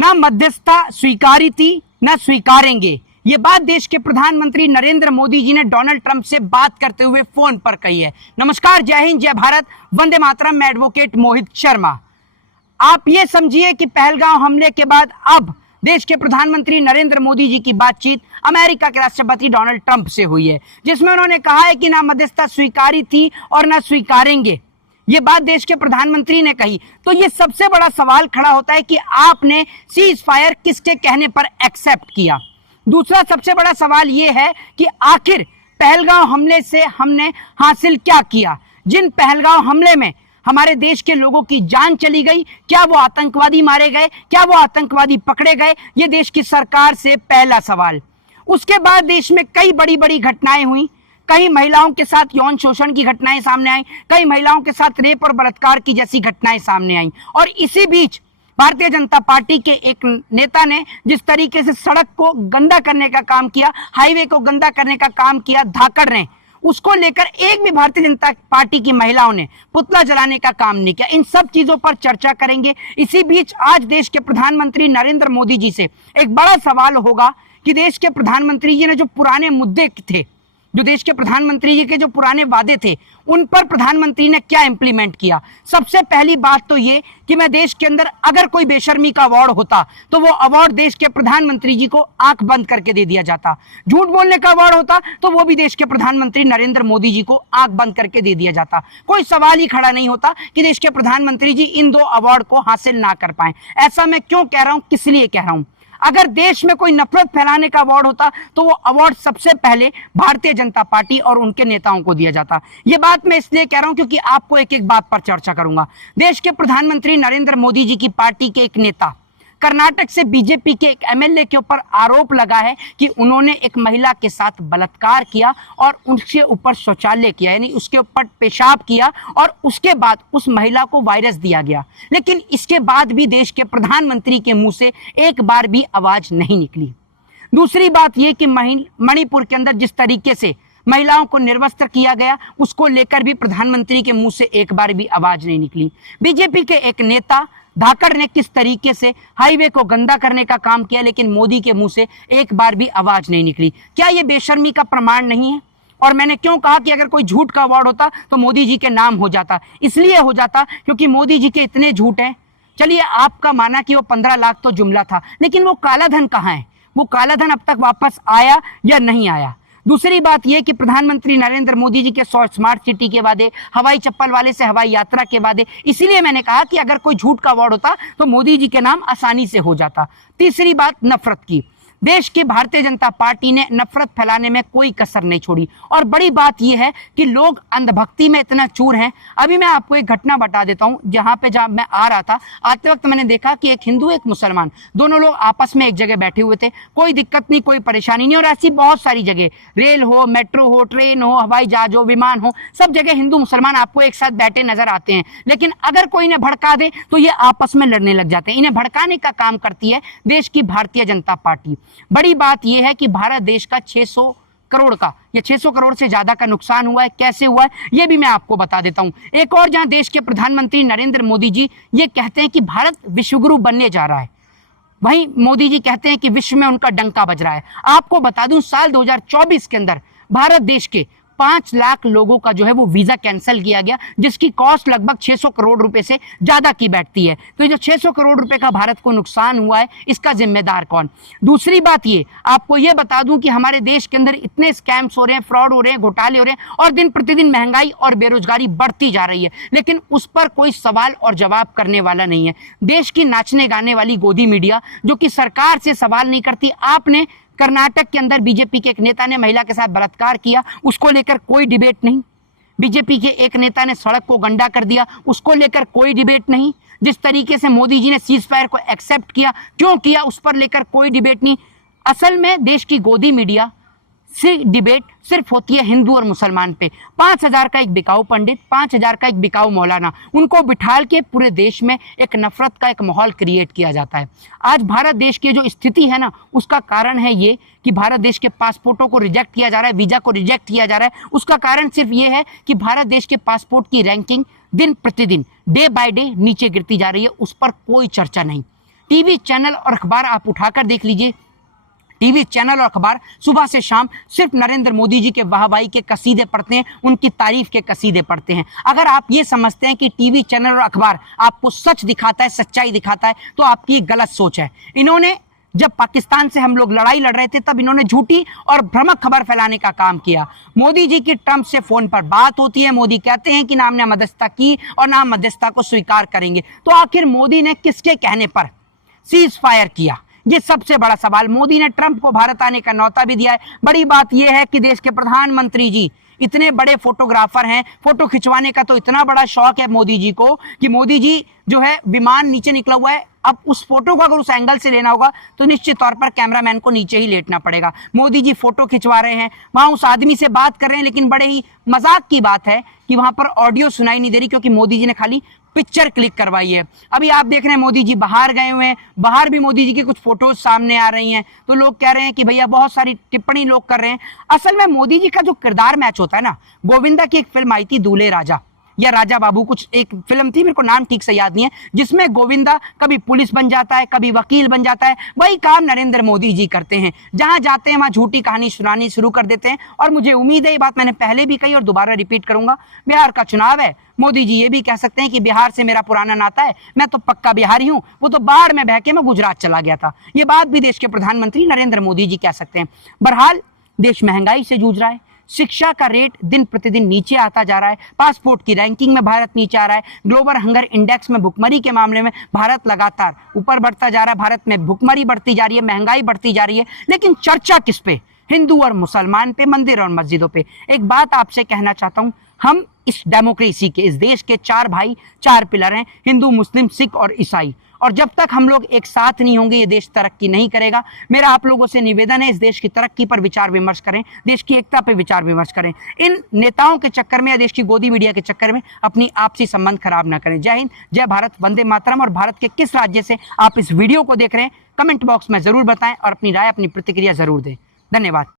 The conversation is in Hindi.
ना मध्यस्थता स्वीकारी थी ना स्वीकारेंगे। ये बात देश के प्रधानमंत्री नरेंद्र मोदी जी ने डोनाल्ड ट्रंप से बात करते हुए फोन पर कही है। नमस्कार, जय हिंद, जय भारत, वंदे मातरम। मैं एडवोकेट मोहित शर्मा। आप ये समझिए कि पहलगांव हमले के बाद अब देश के प्रधानमंत्री नरेंद्र मोदी जी की बातचीत अमेरिका के राष्ट्रपति डोनाल्ड ट्रंप से हुई है, जिसमें उन्होंने कहा है कि ना मध्यस्थता स्वीकारी थी और ना स्वीकारेंगे। ये बात देश के प्रधानमंत्री ने कही तो ये सबसे बड़ा सवाल खड़ा होता है कि आपने सीज फायर किसके कहने पर एक्सेप्ट किया। दूसरा सबसे बड़ा सवाल यह है कि आखिर पहलगांव हमले से हमने हासिल क्या किया। जिन पहलगांव हमले में हमारे देश के लोगों की जान चली गई, क्या वो आतंकवादी मारे गए, क्या वो आतंकवादी पकड़े गए, ये देश की सरकार से पहला सवाल। उसके बाद देश में कई बड़ी बड़ी घटनाएं हुई। कई महिलाओं के साथ यौन शोषण की घटनाएं सामने आई, कई महिलाओं के साथ रेप और बलात्कार की जैसी घटनाएं सामने आई। और इसी बीच भारतीय जनता पार्टी के एक नेता ने जिस तरीके से सड़क को गंदा करने का काम किया, हाईवे को गंदा करने का काम किया धाकड़ ने, उसको लेकर एक भी भारतीय जनता पार्टी की महिलाओं ने पुतला जलाने का काम नहीं किया। इन सब चीजों पर चर्चा करेंगे। इसी बीच आज देश के प्रधानमंत्री नरेंद्र मोदी जी से एक बड़ा सवाल होगा कि देश के प्रधानमंत्री जी ने जो पुराने मुद्दे थे, जो देश के प्रधानमंत्री जी के जो पुराने वादे थे, उन पर प्रधानमंत्री ने क्या इंप्लीमेंट किया। सबसे पहली बात तो ये कि मैं देश के अंदर अगर कोई बेशर्मी का अवार्ड होता तो वो अवार्ड देश के प्रधानमंत्री जी को आंख बंद करके दे दिया जाता। झूठ बोलने का अवार्ड होता तो वो भी देश के प्रधानमंत्री नरेंद्र मोदी जी को आंख बंद करके दे दिया जाता। कोई सवाल ही खड़ा नहीं होता कि देश के प्रधानमंत्री जी इन दो अवार्ड को हासिल ना कर पाए। ऐसा मैं क्यों कह रहा हूं, किस लिए कह रहा हूं। अगर देश में कोई नफरत फैलाने का अवार्ड होता तो वो अवार्ड सबसे पहले भारतीय जनता पार्टी और उनके नेताओं को दिया जाता। ये बात मैं इसलिए कह रहा हूं क्योंकि आपको एक एक बात पर चर्चा करूंगा। देश के प्रधानमंत्री नरेंद्र मोदी जी की पार्टी के एक नेता कर्नाटक से बीजेपी के एक एमएलए के ऊपर आरोप लगा है कि उन्होंने एक महिला के साथ बलात्कार किया और उसके ऊपर शौचालय किया, यानी उसके ऊपर पेशाब किया और उसके बाद उस महिला को वायरस दिया गया। लेकिन इसके बाद भी देश के प्रधानमंत्री के मुंह से एक बार भी आवाज नहीं निकली। दूसरी बात यह कि मणिपुर के अंदर जिस तरीके से महिलाओं को निर्वस्त्र किया गया, उसको लेकर भी प्रधानमंत्री के मुंह से एक बार भी आवाज नहीं निकली। बीजेपी के एक नेता धाकड़ ने किस तरीके से हाईवे को गंदा करने का काम किया, लेकिन मोदी के मुंह से एक बार भी आवाज नहीं निकली। क्या यह बेशर्मी का प्रमाण नहीं है। और मैंने क्यों कहा कि अगर कोई झूठ का अवार्ड होता तो मोदी जी के नाम हो जाता, इसलिए हो जाता क्योंकि मोदी जी के इतने झूठ हैं। चलिए, आपका माना कि वो 15 लाख तो जुमला था, लेकिन वो काला धन कहाँ है, वो काला धन अब तक वापस आया या नहीं आया। दूसरी बात यह कि प्रधानमंत्री नरेंद्र मोदी जी के 100 स्मार्ट सिटी के वादे, हवाई चप्पल वाले से हवाई यात्रा के वादे, इसीलिए मैंने कहा कि अगर कोई झूठ का अवार्ड होता तो मोदी जी के नाम आसानी से हो जाता। तीसरी बात नफरत की। देश की भारतीय जनता पार्टी ने नफरत फैलाने में कोई कसर नहीं छोड़ी। और बड़ी बात यह है कि लोग अंधभक्ति में इतना चूर हैं। अभी मैं आपको एक घटना बता देता हूं। जहां मैं आ रहा था, आते वक्त मैंने देखा कि एक हिंदू एक मुसलमान दोनों लोग आपस में एक जगह बैठे हुए थे। कोई दिक्कत नहीं, कोई परेशानी नहीं। और ऐसी बहुत सारी जगह, रेल हो, मेट्रो हो, ट्रेन हो, हवाई जहाज हो, विमान हो, सब जगह हिंदू मुसलमान आपको एक साथ बैठे नजर आते हैं। लेकिन अगर कोई इन्हें भड़का दे तो ये आपस में लड़ने लग जाते हैं। इन्हें भड़काने का काम करती है देश की भारतीय जनता पार्टी। बड़ी बात यह है कि भारत देश का 600 करोड़ का या 600 करोड़ से ज्यादा का नुकसान हुआ है। कैसे हुआ है यह भी मैं आपको बता देता हूं। एक और जहां देश के प्रधानमंत्री नरेंद्र मोदी जी ये कहते हैं कि भारत विश्वगुरु बनने जा रहा है, वहीं मोदी जी कहते हैं कि विश्व में उनका डंका बज रहा है। आपको बता दूं, साल 2024 के अंदर भारत देश के 5 लाख लोगों का जो है वो वीजा कैंसिल किया गया, जिसकी कॉस्ट लगभग 600 करोड़ रुपए से ज्यादा की बैठती है। तो ये जो 600 करोड़ रुपए का भारत को नुकसान हुआ है, इसका जिम्मेदार कौन। दूसरी बात ये आपको ये बता दूं कि हमारे देश के अंदर इतने स्कैम्स हो रहे हैं, फ्रॉड हो रहे हैं, घोटाले हो रहे हैं और दिन प्रतिदिन महंगाई और बेरोजगारी बढ़ती जा रही है, लेकिन उस पर कोई सवाल और जवाब करने वाला नहीं है। देश की नाचने गाने वाली गोदी मीडिया जो कि सरकार से सवाल नहीं करती। आपने कर्नाटक के अंदर बीजेपी के एक नेता ने महिला के साथ बलात्कार किया, उसको लेकर कोई डिबेट नहीं। बीजेपी के एक नेता ने सड़क को गंदा कर दिया, उसको लेकर कोई डिबेट नहीं। जिस तरीके से मोदी जी ने सीज फायर को एक्सेप्ट किया, क्यों किया, उस पर लेकर कोई डिबेट नहीं। असल में देश की गोदी मीडिया से डिबेट सिर्फ होती है हिंदू और मुसलमान पे। 5000 का एक बिकाऊ पंडित, 5000 का एक बिकाऊ मौलाना, उनको बिठाल के पूरे देश में एक नफरत का एक माहौल क्रिएट किया जाता है। आज भारत देश की जो स्थिति है ना, उसका कारण है ये कि भारत देश के पासपोर्टों को रिजेक्ट किया जा रहा है, वीजा को रिजेक्ट किया जा रहा है। उसका कारण सिर्फ ये है कि भारत देश के पासपोर्ट की रैंकिंग दिन प्रतिदिन, डे बाय डे नीचे गिरती जा रही है। उस पर कोई चर्चा नहीं। टीवी चैनल और अखबार आप उठाकर देख लीजिए, टीवी चैनल और अखबार सुबह से शाम सिर्फ नरेंद्र मोदी जी के वाहवाही के कसीदे पढ़ते हैं, उनकी तारीफ के कसीदे पढ़ते हैं। अगर आप ये समझते हैं कि टीवी चैनल और अखबार आपको सच दिखाता है, सच्चाई दिखाता है, तो आपकी गलत सोच है। इन्होंने जब पाकिस्तान से हम लोग लड़ाई लड़ रहे थे तब इन्होंने झूठी और भ्रामक खबर फैलाने का काम किया। मोदी जी की ट्रंप से फोन पर बात होती है, मोदी कहते हैं कि ना हमने मध्यस्थता की और ना हम मध्यस्थता को स्वीकार करेंगे। तो आखिर मोदी ने किसके कहने पर सीज फायर किया, ये सबसे बड़ा सवाल। मोदी ने ट्रंप को भारत आने का न्योता भी दिया है। बड़ी बात यह है कि देश के प्रधानमंत्री जी इतने बड़े फोटोग्राफर हैं, फोटो खिंचवाने का तो इतना बड़ा शौक है मोदी जी को कि मोदी जी जो है विमान नीचे निकला हुआ है, अब उस फोटो को अगर उस एंगल से लेना होगा तो निश्चित तौर पर कैमरामैन को नीचे ही लेटना पड़ेगा। मोदी जी फोटो खिंचवा रहे हैं, वहां उस आदमी से बात कर रहे हैं, लेकिन बड़े ही मजाक की बात है कि वहां पर ऑडियो सुनाई नहीं दे रही, क्योंकि मोदी जी ने खाली पिक्चर क्लिक करवाई है। अभी आप देख रहे हैं मोदी जी बाहर गए हुए हैं, बाहर भी मोदी जी की कुछ फोटोज सामने आ रही हैं, तो लोग कह रहे हैं कि भैया बहुत सारी टिप्पणी लोग कर रहे हैं। असल में मोदी जी का जो किरदार मैच होता है ना, गोविंदा की एक फिल्म आई थी दूल्हे राजा या राजा बाबू, कुछ एक फिल्म थी, मेरे को नाम ठीक से याद नहीं है, जिसमें गोविंदा कभी पुलिस बन जाता है, कभी वकील बन जाता है। वही काम नरेंद्र मोदी जी करते हैं, जहां जाते हैं वहां झूठी कहानी सुनानी शुरू कर देते हैं। और मुझे उम्मीद है, ये बात मैंने पहले भी कही और दोबारा रिपीट करूंगा, बिहार का चुनाव है, मोदी जी ये भी कह सकते हैं कि बिहार से मेरा पुराना नाता है, मैं तो पक्का बिहारी हूं, वो तो बाढ़ में बह के मैं गुजरात चला गया था। ये बात भी देश के प्रधानमंत्री नरेंद्र मोदी जी कह सकते हैं। बहरहाल देश महंगाई से जूझ रहा है, शिक्षा का रेट दिन प्रतिदिन नीचे आता जा रहा है, पासपोर्ट की रैंकिंग में भारत नीचे आ रहा है, ग्लोबल हंगर इंडेक्स में भुखमरी के मामले में भारत लगातार ऊपर बढ़ता जा रहा है। भारत में भुखमरी बढ़ती जा रही है, महंगाई बढ़ती जा रही है, लेकिन चर्चा किस पे? हिंदू और मुसलमान पे, मंदिर और मस्जिदों पे। एक बात आपसे कहना चाहता हूं, हम इस डेमोक्रेसी के, इस देश के 4 भाई 4 पिलर हैं, हिंदू, मुस्लिम, सिख और ईसाई, और जब तक हम लोग एक साथ नहीं होंगे ये देश तरक्की नहीं करेगा। मेरा आप लोगों से निवेदन है, इस देश की तरक्की पर विचार विमर्श करें, देश की एकता पर विचार विमर्श करें। इन नेताओं के चक्कर में या देश की गोदी मीडिया के चक्कर में अपनी आपसी संबंध खराब ना करें। जय हिंद, जय भारत, वंदे मातरम। और भारत के किस राज्य से आप इस वीडियो को देख रहे हैं, कमेंट बॉक्स में जरूर बताएं और अपनी राय, अपनी प्रतिक्रिया जरूर दें। धन्यवाद।